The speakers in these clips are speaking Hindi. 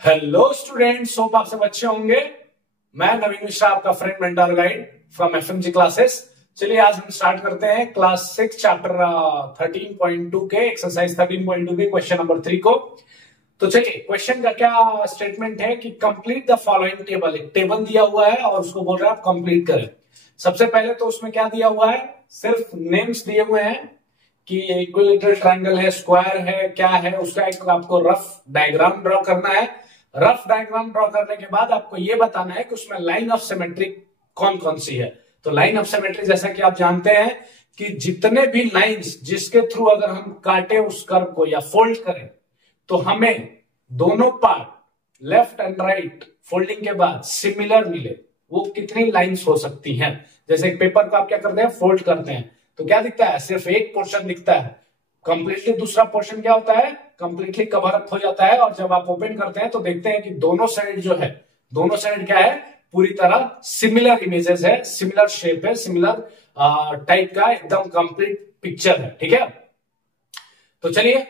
हेलो स्टूडेंट्स, होप आप सब अच्छे होंगे। मैं नवीन मिश्रा, आपका friend mentor guide from FMG classes. चलिए आज हम स्टार्ट करते हैं क्लास 6 चैप्टर 13.2 के एक्सरसाइज 13.2 के क्वेश्चन नंबर 3 को। तो चलिए क्वेश्चन का क्या स्टेटमेंट है कि कंप्लीट द फॉलोइंग टेबल। एक टेबल दिया हुआ है और उसको बोल रहा है आप कंप्लीट करें। सबसे पहले तो उसमें क्या दिया हुआ है, सिर्फ नेम्स दिए हुए हैं कि इक्विलेटरल ट्रायंगल है, स्क्वायर है, क्या है, उसका एक आपको रफ डायग्राम ड्रॉ करना है। रफ डायग्राम ड्रॉ करने के बाद आपको यह बताना है कि उसमें लाइन ऑफ सिमेट्री कौन कौन सी है। तो लाइन ऑफ सिमेट्री जैसा कि आप जानते हैं कि जितने भी लाइंस जिसके थ्रू अगर हम काटे उस कर्व को या फोल्ड करें तो हमें दोनों part left and right folding के बाद सिमिलर मिले, वो कितनी लाइंस हो सकती हैं। जैसे एक पेपर को आप क्या करते हैं, फोल्ड करते हैं तो क्या दिखता है, सिर्फ एक पोर्शन दिखता है, कंप्लीटली दूसरा पोर्शन क्या होता है, कंप्लीटली कवर अप हो जाता है। और जब आप ओपन करते हैं तो देखते हैं कि दोनों साइड जो है, दोनों साइड क्या है, पूरी तरह सिमिलर इमेजेस है, सिमिलर शेप है, सिमिलर टाइप का एकदम कंप्लीट पिक्चर है। ठीक है, तो चलिए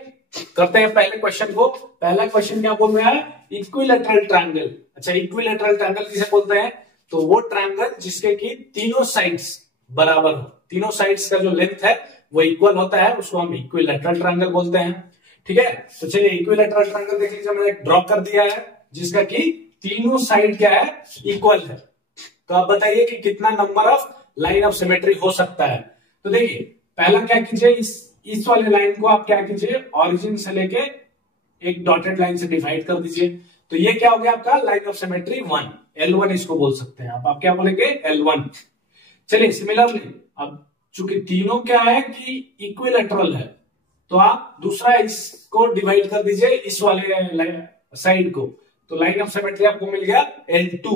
करते हैं पहले क्वेश्चन को। पहला क्वेश्चन क्या बोल रहा है, इक्विलेटरल ट्रायंगल। अच्छा, इक्विलेटरल ट्रायंगल किसे बोलते हैं, तो वो ट्रायंगल जिसके की तीनों साइड्स बराबर हो, तीनों साइड्स का जो लेंथ है वो इक्वल होता है, उसको हम इक्विलेटरल ट्रायंगल बोलते हैं। ठीक है, तो चलिए इक्विलेटरल ट्रायंगल देख लीजिए, मैंने एक ड्रॉ कर दिया है जिसका कि तीनों साइड क्या है, इक्वल है। तो आप बताइए कि कितना number of line of symmetry हो सकता है। तो देखिए पहला क्या कीजिए, इस वाले लाइन को आप क्या कीजिए, ऑरिजिन से लेके एक डॉटेड लाइन से डिवाइड कर दीजिए। तो ये क्या हो गया आपका लाइन ऑफ सिमेट्री 1, L1 इसको बोल सकते हैं आप क्या बोलेंगे, L1। चलिए सिमिलरली अब चूंकि तीनों क्या है कि इक्विलेटरल है तो आप दूसरा इसको डिवाइड कर दीजिए इस वाले साइड को, तो लाइन ऑफ सिमेट्री आपको मिल गया L2।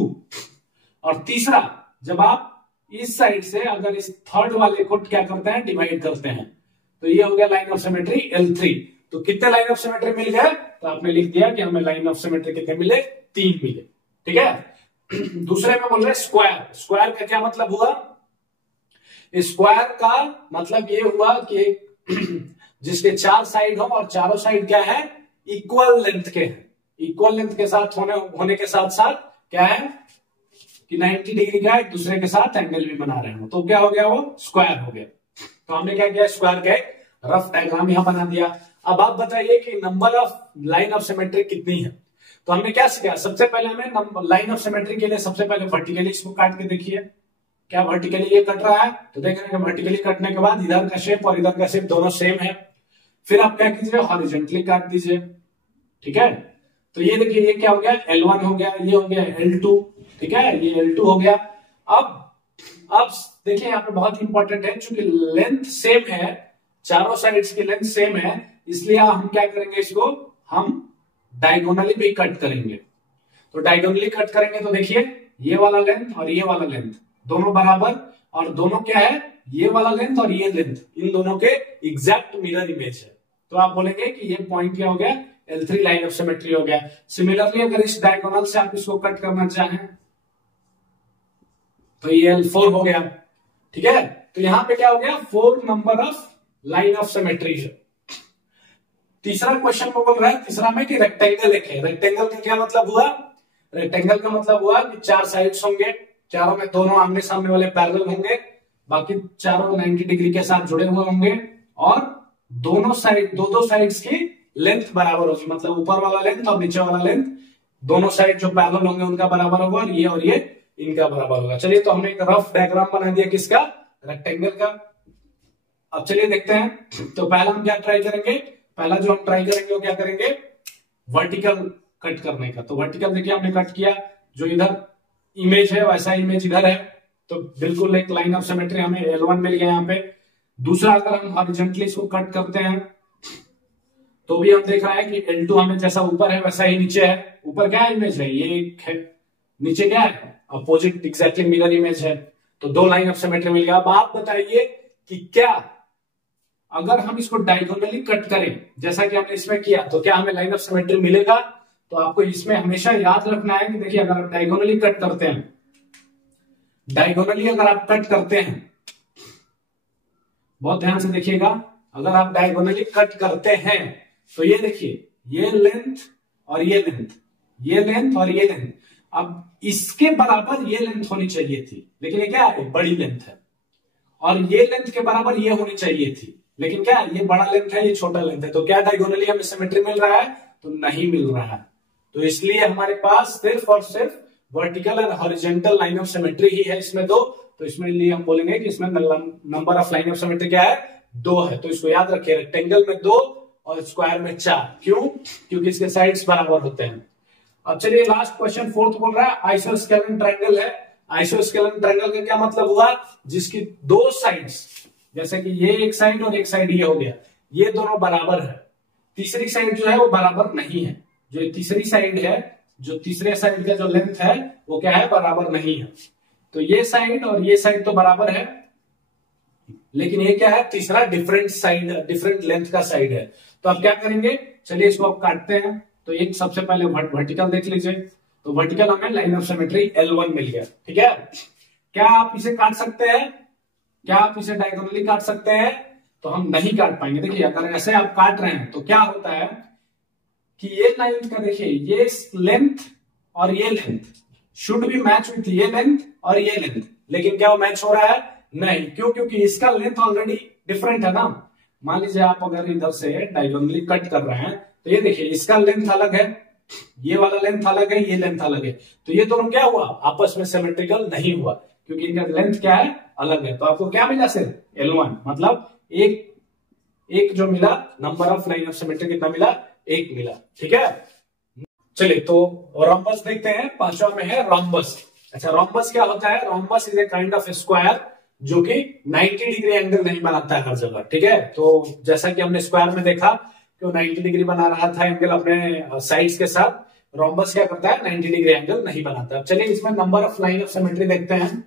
और तीसरा, जब आप इस साइड से अगर इस थर्ड वाले को क्या करते हैं, डिवाइड करते हैं, तो ये हो गया लाइन ऑफ सिमेट्री L3। तो कितने लाइन ऑफ सिमेट्री मिल गए, तो आपने लिख दिया कि हमें लाइन ऑफ सिमेट्री कितने मिले, 3 मिले। ठीक है, दूसरे में बोल रहे स्क्वायर। स्क्वायर का क्या मतलब हुआ, स्क्वायर का मतलब ये हुआ कि जिसके 4 साइड हो और चारों साइड क्या है, इक्वल लेंथ के हैं। इक्वल लेंथ के साथ होने के साथ साथ क्या है कि 90 डिग्री का एक दूसरे के साथ एंगल भी बना रहे हो, तो क्या हो गया, वो स्क्वायर हो गया। तो हमने क्या किया, स्क्वायर का एक रफ डायग्राम यहां बना दिया। अब आप बताइए कि number of line of symmetry कितनी है। तो हमने क्या सीखा, सबसे पहले हमें लाइन ऑफ सिमेट्री के लिए सबसे पहले वर्टिकली इसको काट के देखिए, क्या वर्टिकली ये कट रहा है, तो देखेंगे वर्टिकली कटने के बाद इधर का शेप और इधर का शेप दोनों सेम है। फिर आप क्या कीजिए, हॉरिजॉन्टली काट दीजिए। ठीक है, तो ये देखिए ये क्या हो गया, L1 हो गया, ये हो गया L2। ठीक है, ये L2 हो गया। अब देखिए यहाँ पे बहुत इंपॉर्टेंट है, चूंकि लेंथ सेम है, चारों साइड्स की लेंथ सेम है, इसलिए हम क्या करेंगे, इसको हम डायगोनली भी कट करेंगे। तो डायगोनली कट करेंगे तो देखिए ये वाला लेंथ और ये वाला लेंथ दोनों बराबर, और दोनों क्या है, ये वाला लेंथ और ये लेंथ, इन दोनों के एग्जैक्ट मिरर इमेज है। तो आप बोलेंगे कि ये पॉइंट क्या हो गया, L3 लाइन ऑफ सिमेट्री हो गया। सिमिलरली अगर इस डायगोनल से आप इसको कट करना चाहें तो ये L4 हो गया। ठीक है, तो यहां पे क्या हो गया, 4 number of line of symmetry है। तीसरा क्वेश्चन में बोल रहा है, तीसरा में कि रेक्टेंगल एक है। रेक्टेंगल का क्या मतलब हुआ, रेक्टेंगल का मतलब हुआ कि 4 साइड्स होंगे, चारों में दोनों आमने सामने वाले पैरेलल होंगे, बाकी चारों 90 डिग्री के साथ जुड़े हुए होंगे, और दोनों साइड दो साइड्स की लेंथ बराबर होगी, मतलब ऊपर वाला लेंथ और नीचे वाला लेंथ दोनों साइड जो पैरेलल होंगे उनका बराबर होगा, और ये इनका बराबर होगा। चलिए तो हमने एक रफ डायग्राम बना दिया किसका, रेक्टेंगल का। अब चलिए देखते हैं, तो पहला हम क्या ट्राई करेंगे, पहला जो हम ट्राई करेंगे वो क्या करेंगे, वर्टिकल कट करने का। तो वर्टिकल देखिए हमने कट किया, जो इधर इमेज है वैसा इमेज इधर है, तो बिल्कुल एक लाइन ऑफ सिमेट्री हमें L1 मिल गया यहाँ पे। दूसरा अगर हम हॉरिजॉन्टली इसको कट करते हैं तो भी हम देख रहे हैं कि L2 हमें जैसा ऊपर है वैसा ही नीचे है। ऊपर क्या इमेज है, ये एक है, नीचे क्या है, अपोजिट एग्जैक्टली मिरर इमेज है। तो 2 लाइन ऑफ सिमेट्री मिल गया। अब आप बताइए कि क्या अगर हम इसको डायगोनली कट करें जैसा कि हमने इसमें किया, तो क्या हमें लाइन ऑफ सिमेट्री मिलेगा। तो आपको इसमें हमेशा याद रखना है कि देखिए अगर आप डायगोनली कट करते हैं, डायगोनली अगर आप कट करते हैं, बहुत ध्यान से देखिएगा, अगर आप डायगोनली कट करते हैं तो ये देखिए ये लेंथ और ये लेंथ ये लेंथ और ये लेंथ, अब इसके बराबर ये लेंथ होनी चाहिए थी, लेकिन ये क्या है, बड़ी लेंथ है, और ये लेंथ के बराबर ये होनी चाहिए थी, लेकिन क्या है, ये बड़ा लेंथ है, ये छोटा लेंथ है, तो क्या डायगोनली हमें सिमेट्री मिल रहा है, तो नहीं मिल रहा है। तो इसलिए हमारे पास सिर्फ और सिर्फ वर्टिकल और हॉरिजॉन्टल लाइन ऑफ सिमेट्री ही है इसमें दो, तो इसमें लिए हम बोलेंगे कि इसमें number of line of symmetry क्या है, 2 है। तो इसको याद रखिए, रेक्टेंगल में 2 और स्क्वायर में 4, क्यों, क्योंकि इसके साइड्स बराबर होते हैं। अब चलिए लास्ट क्वेश्चन, फोर्थ बोल रहा है आइसोस्केलेटन ट्रायंगल है। आइसोस्केलेटन ट्रायंगल का क्या मतलब हुआ, जिसकी 2 साइड्स, जैसे कि ये एक साइड और एक साइड ये हो गया, ये दोनों बराबर है, तीसरी साइड जो है वो बराबर नहीं है, जो तीसरी साइड है, जो तीसरे साइड का जो लेंथ है वो क्या है, बराबर नहीं है। तो ये साइड और ये साइड तो बराबर है, लेकिन ये क्या है, तीसरा डिफरेंट साइड, डिफरेंट लेंथ का साइड है। तो अब क्या करेंगे, चलिए इसको आप काटते हैं। तो एक सबसे पहले वर्टिकल देख लीजिए, तो वर्टिकल हमें लाइन ऑफ सिमेट्री L1 मिल गया, ठीक है। क्या आप इसे काट सकते हैं, क्या आप इसे डायगोनली काट सकते हैं, तो हम नहीं काट पाएंगे। देखिए अगर ऐसे आप काट रहे हैं तो क्या होता है कि ये लाइन का, देखिए ये लेंथ और ये length should be match with ये लेंथ और ये लेंथ, लेकिन क्या वो मैच हो रहा है, नहीं, क्यों, क्योंकि इसका लेंथ ऑलरेडी डिफरेंट है ना। मान लीजिए आप अगर इधर से डायगोनली कट कर रहे हैं, तो ये देखिए इसका लेंथ अलग है, ये वाला लेंथ अलग है, ये लेंथ अलग है, तो ये दोनों क्या हुआ, आपस में सिमेट्रिकल नहीं हुआ, क्योंकि इनका लेंथ क्या है, अलग है। तो आपको क्या मिला सिर्फ L1, मतलब एक जो मिला, number of line of symmetry कितना मिला, 1 मिला, ठीक है। चलिए तो रोम्बस देखते हैं, 5वां में है रोम्बस। अच्छा, रोम्बस क्या होता है, rhombus is a kind of square जो कि 90 डिग्री एंगल नहीं बनाता है हर जगह, ठीक है। तो जैसा कि हमने स्क्वायर में देखा कि 90 डिग्री बना रहा था एंगल अपने साइड्स के साथ, रोम्बस क्या करता है, 90 डिग्री एंगल नहीं बनाता। चलिए इसमें number of line of symmetry देखते हैं।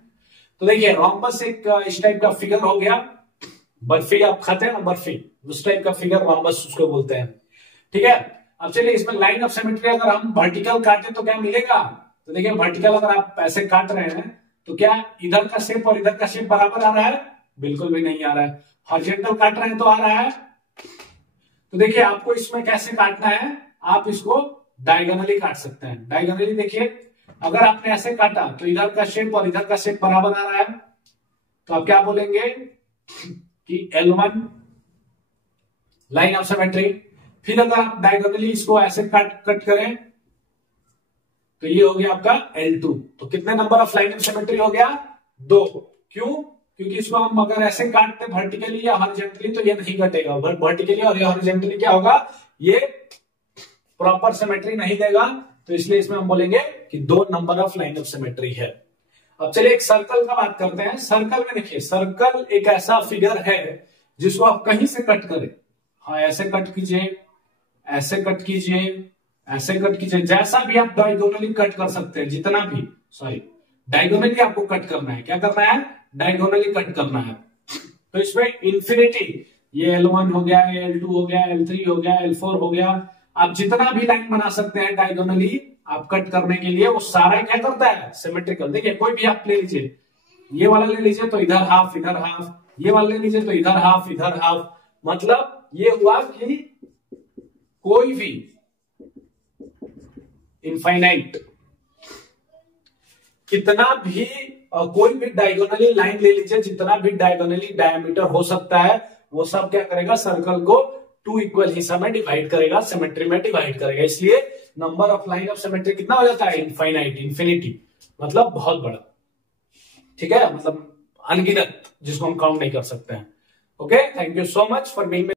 तो देखिए रोम्बस एक इस टाइप का फिगर हो गया, बर्फी आप खाते हैं ना, बर्फी, उस टाइप का फिगर रोम्बस उसको बोलते हैं, ठीक है। अब चलिए इसमें लाइन ऑफ सिमेट्री अगर हम वर्टिकल काटे तो क्या मिलेगा, तो देखिए वर्टिकल अगर आप ऐसे काट रहे हैं तो क्या इधर का शेप और इधर का शेप बराबर आ रहा है, बिल्कुल भी नहीं आ रहा है। हॉरिजॉन्टल काट रहे हैं तो आ रहा है। तो देखिए आपको इसमें कैसे काटना है, आप इसको डायगोनली काट सकते हैं। डायगोनली देखिए, अगर आपने ऐसे काटा तो इधर का शेप और इधर का शेप बराबर आ रहा है, तो आप क्या बोलेंगे कि L1 लाइन ऑफ सिमेट्री। फिर अगर आप डायगोनली इसको ऐसे कट करें तो ये हो गया आपका L2। तो कितने number of line of symmetry हो गया, 2। क्यों, क्योंकि इसको हम अगर ऐसे काटते वर्टिकली या हॉरिजॉन्टली तो ये नहीं कटेगा, वर्टिकली और हॉरिजॉन्टली क्या होगा, ये प्रॉपर सिमेट्री नहीं देगा, तो इसलिए इसमें हम बोलेंगे कि 2 number of line of symmetry है। अब चलिए एक सर्कल का बात करते हैं। सर्कल में देखिए, सर्कल एक ऐसा फिगर है जिसको आप कहीं से कट करें, हाँ ऐसे कट कीजिए, ऐसे कट कीजिए, ऐसे कट कीजिए, जैसा भी आप डायगोनली कट कर सकते हैं, जितना भी, सॉरी डायगोनली आपको कट करना है, क्या करना है, डायगोनली कट करना है। तो इसमें इंफिनिटी, ये L1 हो गया, L2 हो गया, L3 हो गया, L4 हो गया, आप जितना भी लाइन बना सकते हैं डायगोनली आप कट करने के लिए, वो सारा क्या करता है, सिमेट्रिकल। देखिए कोई भी आप ले लीजिए, ये वाला ले लीजिए तो इधर हाफ इधर हाफ, ये वाला ले लीजिए तो इधर हाफ इधर हाफ, मतलब ये हुआ कि कोई भी इनफाइनाइट कितना भी कोई भी डायगोनली लाइन ले लीजिए, जितना भी डायगोनली डायमीटर हो सकता है, वो सब क्या करेगा, सर्कल को 2 इक्वल हिस्सा में डिवाइड करेगा, सिमेट्री में डिवाइड करेगा। इसलिए number of line of symmetry कितना हो जाता है, इनफाइनाइट, इंफिनिटी, मतलब बहुत बड़ा, ठीक है, मतलब अनगिनत, जिसको हम काउंट नहीं कर सकते हैं। Okay, thank you so much for being